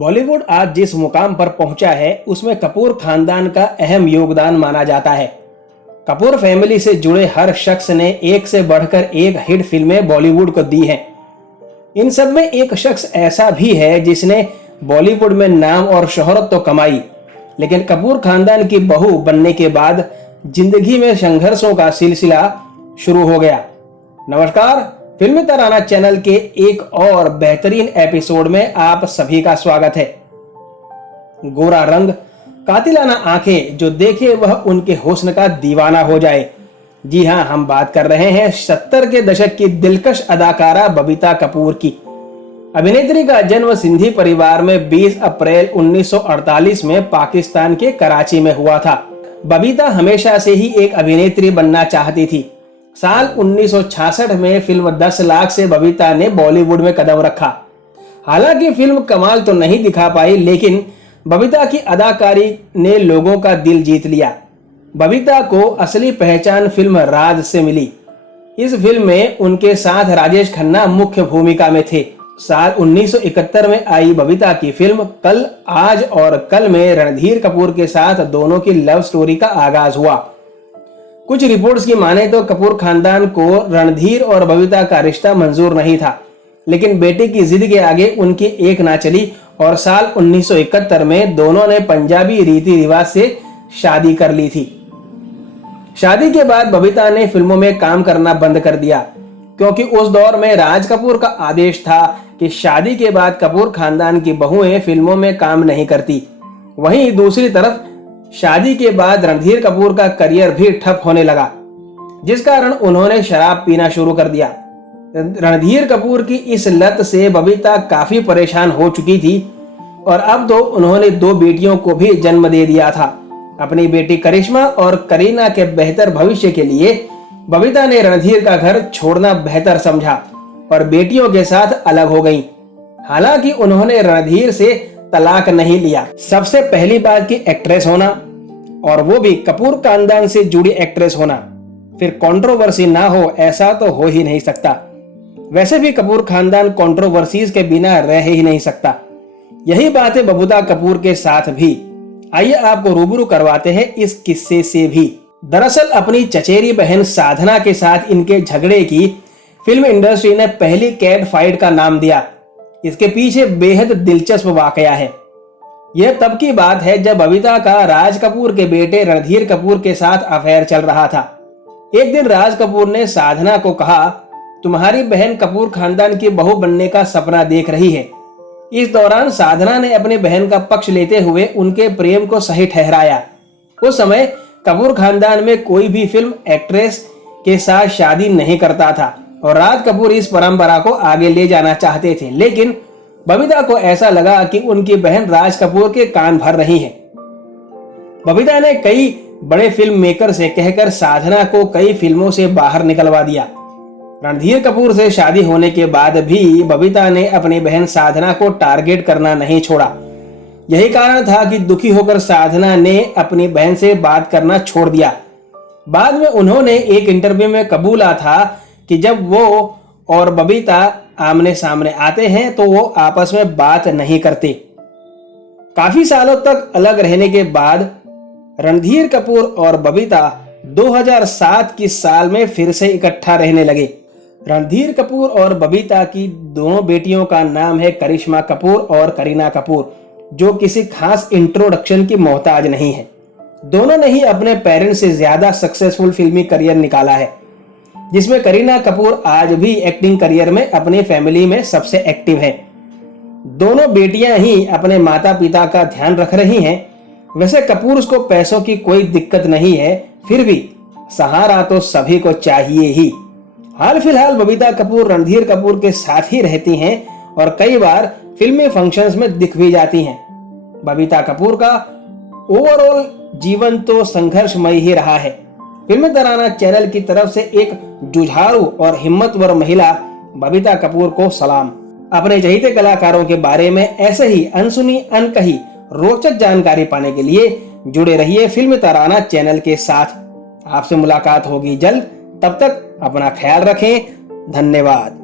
बॉलीवुड आज जिस मुकाम पर पहुंचा है उसमें कपूर खानदान का अहम योगदान माना जाता है। कपूर फैमिली से जुड़े हर शख्स ने एक से बढ़कर एक हिट फिल्में बॉलीवुड को दी हैं। इन सब में एक शख्स ऐसा भी है जिसने बॉलीवुड में नाम और शोहरत तो कमाई, लेकिन कपूर खानदान की बहू बनने के बाद जिंदगी में संघर्षों का सिलसिला शुरू हो गया। नमस्कार, फिल्मी तराना चैनल के एक और बेहतरीन एपिसोड में आप सभी का स्वागत है। गोरा रंग, कातिलाना आंखें, जो देखे वह उनके हुस्न का दीवाना हो जाए। जी हां, हम बात कर रहे हैं 70 के दशक की दिलकश अदाकारा बबीता कपूर की। अभिनेत्री का जन्म सिंधी परिवार में 20 अप्रैल 1948 में पाकिस्तान के कराची में हुआ था। बबीता हमेशा से ही एक अभिनेत्री बनना चाहती थी। साल 1966 में फिल्म 10 लाख से बबीता ने बॉलीवुड में कदम रखा। हालांकि फिल्म कमाल तो नहीं दिखा पाई, लेकिन बबीता की अदाकारी ने लोगों का दिल जीत लिया। बबीता को असली पहचान फिल्म राज से मिली। इस फिल्म में उनके साथ राजेश खन्ना मुख्य भूमिका में थे। साल 1971 में आई बबीता की फिल्म कल, आज और कल में रणधीर कपूर के साथ दोनों की लव स्टोरी का आगाज हुआ। कुछ रिपोर्ट्स की माने तो कपूर खानदान को रणधीर और बबीता का रिश्ता मंजूर नहीं था, लेकिन बेटे की जिद के आगे उनकी एक ना चली और साल 1971 में दोनों ने पंजाबी रीति रिवाज से शादी कर ली थी। शादी के बाद बबीता ने फिल्मों में काम करना बंद कर दिया, क्योंकि उस दौर में राज कपूर का आदेश था कि शादी के बाद कपूर खानदान की बहुएं फिल्मों में काम नहीं करती। वहीं दूसरी तरफ शादी के बाद रणधीर कपूर का करियर भी ठप होने लगा, जिस कारण उन्होंने शराब पीना शुरू कर दिया। रणधीर कपूर की इस लत से बबीता काफी परेशान हो चुकी थी और अब तो उन्होंने 2 बेटियों को भी जन्म दे दिया था। अपनी बेटी करिश्मा और करीना के बेहतर भविष्य के लिए बबीता ने रणधीर का घर छोड़ना बेहतर समझा और बेटियों के साथ अलग हो गईं। हालांकि उन्होंने रणधीर से तलाक नहीं लिया। सबसे पहली बात की एक्ट्रेस होना, और वो भी कपूर खानदान से जुड़ी एक्ट्रेस होना, फिर कंट्रोवर्सी ना हो ऐसा तो हो ही नहीं सकता। वैसे भी कपूर खानदान कंट्रोवर्सीज के बिना रह ही नहीं सकता। यही बात है बबीता कपूर के साथ भी। आइए आपको रूबरू करवाते हैं इस किस्से से भी। दरअसल अपनी चचेरी बहन साधना के साथ इनके झगड़े की फिल्म इंडस्ट्री ने पहली कैट फाइट का नाम दिया। इसके पीछे बेहद दिलचस्प वाकया है। यह तब की बात है जब बबीता का राज कपूर के बेटे रणधीर कपूर के साथ अफेयर चल रहा था। एक दिन राज कपूर ने साधना को कहा, तुम्हारी बहन कपूर खानदान की बहू बनने का सपना देख रही है। इस दौरान साधना ने अपनी बहन का पक्ष लेते हुए उनके प्रेम को सही ठहराया। उस समय कपूर खानदान में कोई भी फिल्म एक्ट्रेस के साथ शादी नहीं करता था और राज कपूर इस परंपरा को आगे ले जाना चाहते थे, लेकिन बबीता को ऐसा लगा कि उनकी बहन राज कपूर के कान भर रही है। बबीता ने कई बड़े फिल्म मेकर से कहकर साधना को कई फिल्मों से बाहर निकलवा दिया। रणधीर कपूर से शादी होने के बाद भी बबीता ने अपनी बहन साधना को टारगेट करना नहीं छोड़ा। यही कारण था कि दुखी होकर साधना ने अपनी बहन से बात करना छोड़ दिया। बाद में उन्होंने एक इंटरव्यू में कबूला था कि जब वो और बबीता आमने सामने आते हैं तो वो आपस में बात नहीं करते। काफी सालों तक अलग रहने के बाद रणधीर कपूर और बबीता 2007 की साल में फिर से इकट्ठा रहने लगे। रणधीर कपूर और बबीता की दोनों बेटियों का नाम है करिश्मा कपूर और करीना कपूर, जो किसी खास इंट्रोडक्शन की मोहताज नहीं है। दोनों ने ही अपने पेरेंट्स से ज्यादा सक्सेसफुल फिल्मी करियर निकाला है, जिसमें करीना कपूर आज भी एक्टिंग करियर में अपनी फैमिली में सबसे एक्टिव है। दोनों बेटियां ही अपने माता पिता का ध्यान रख रही हैं। वैसे कपूर को पैसों की कोई दिक्कत नहीं है, फिर भी सहारा तो सभी को चाहिए ही। हाल फिलहाल बबीता कपूर रणधीर कपूर के साथ ही रहती हैं और कई बार फिल्मी फंक्शंस में दिख भी जाती हैं। बबीता कपूर का ओवरऑल जीवन तो संघर्षमय ही रहा है। फिल्मी तराना चैनल की तरफ से एक जुझारू और हिम्मतवर महिला बबीता कपूर को सलाम। अपने चहेते कलाकारों के बारे में ऐसे ही अनसुनी अनकही रोचक जानकारी पाने के लिए जुड़े रहिए फिल्मी तराना चैनल के साथ। आपसे मुलाकात होगी जल्द। तब तक अपना ख्याल रखें। धन्यवाद।